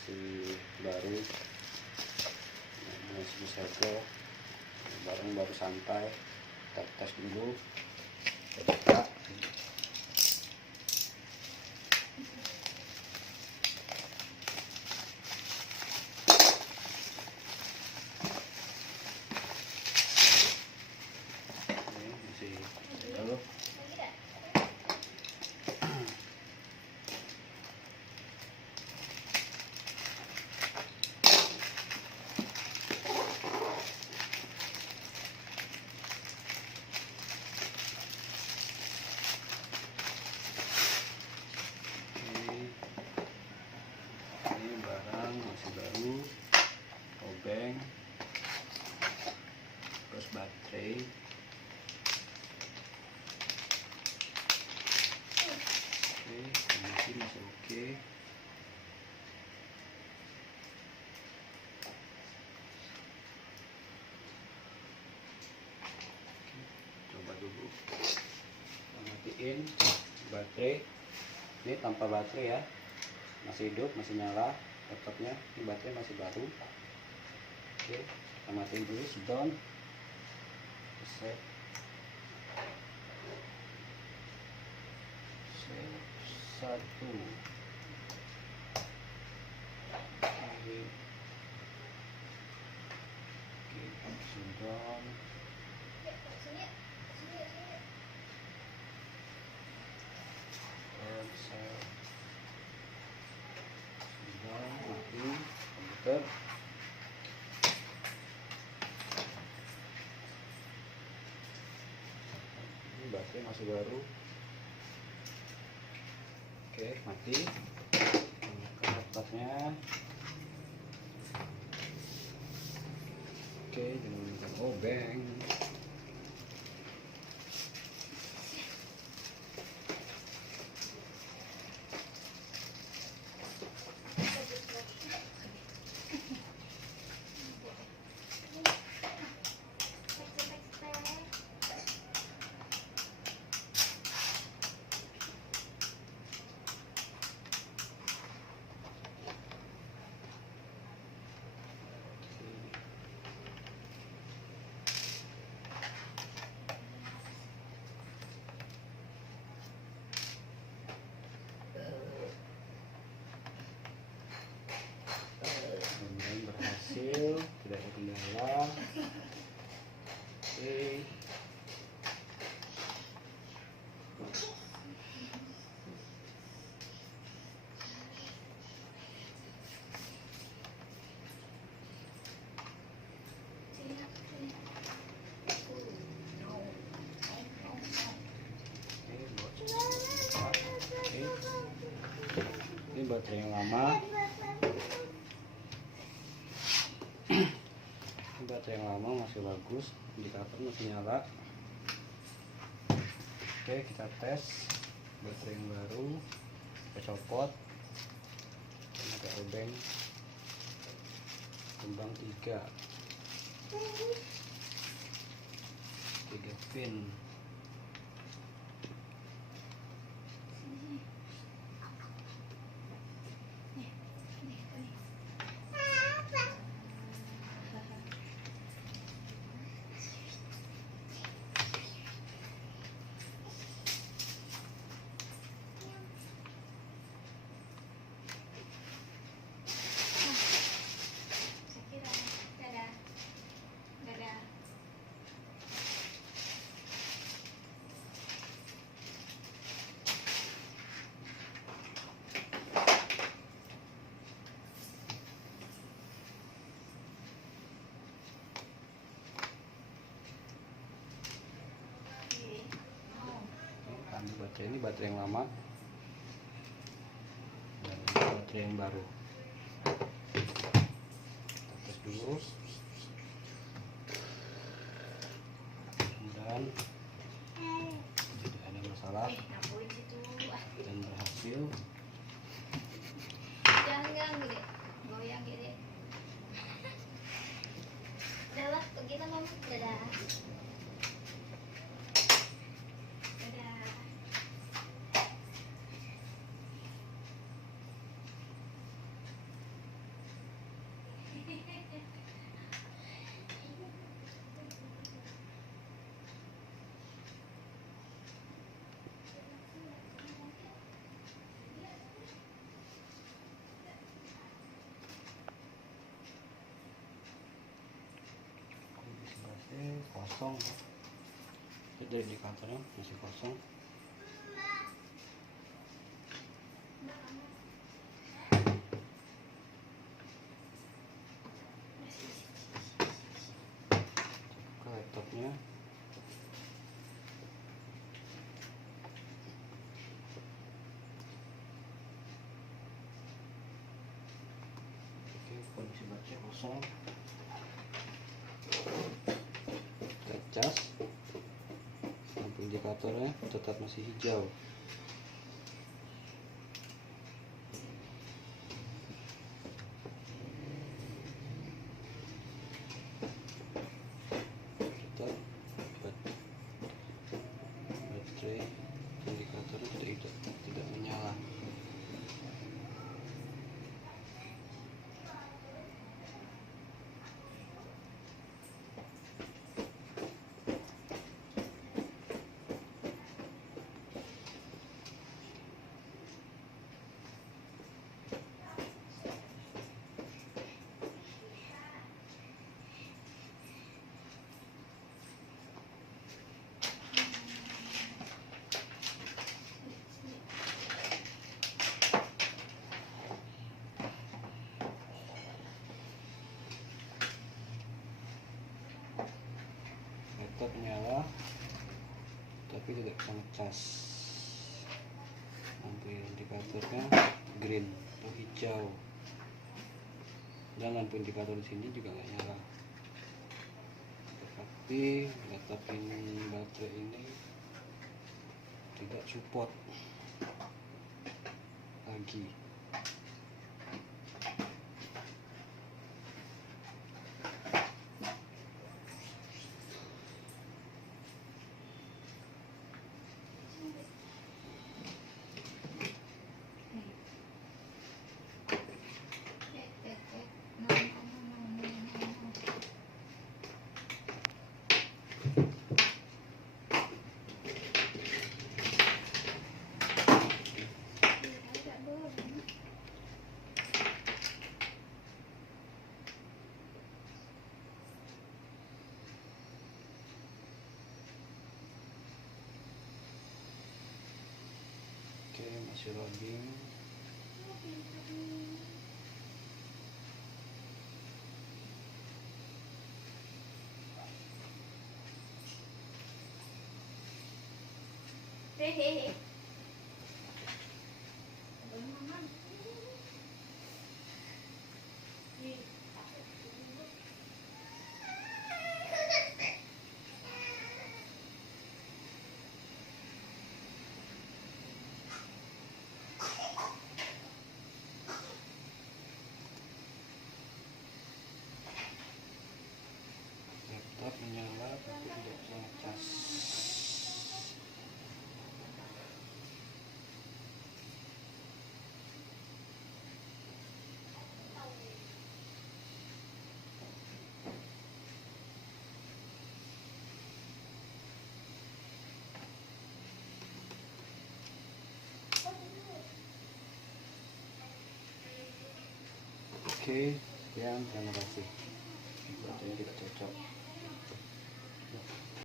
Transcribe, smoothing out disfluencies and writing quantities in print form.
masih baru, masih bisa go, barang baru santai. Kita tes dulu, kita buka. Ini masih halo. Ini barang masih baru, obeng, terus baterai, oke, kondisi masih oke. Coba dulu, kita matiin baterai. Ini tanpa baterai ya, masih hidup, masih nyala laptopnya. Ini baterai masih baru. Oke, kita matiin dulu, down, set, satu. Oke, down. Komputer. Ini baterai masih baru. Oke, mati. Buka laptopnya. Oke, dengan obeng. Berhasil, tidak ada kendala. Oke. Ini baterai yang lama. Baterai yang lama masih bagus, indikator masih nyala. Oke, kita tes baterai yang baru. Kita copot, kita pakai obeng, kembang 3 pin. Baterai ini baterai yang lama dan ini baterai yang baru. Kita tes dulu, dan tidak ada masalah dan berhasil. Jangan gede, goyang gede. Dadah, kita mau dadah. kosong. Jadi indikatornya masih kosong. Ke laptopnya. Oke, kondisi baterai kosong. Kita cas. Lampu indikatornya tetap masih hijau. Tetap baterai indikatornya tidak menyala. Laptop nyala tapi tidak bisa ngecas. Lampu indikatornya green atau hijau, dan lampu indikator di sini juga nggak nyala. Tapi laptop ini, baterai ini tidak support lagi. Oke, masih loading. Hehehe. Laptop menyala tapi tidak bisa ngecas. Oke, sekian, terima kasih. Baterainya tidak cocok.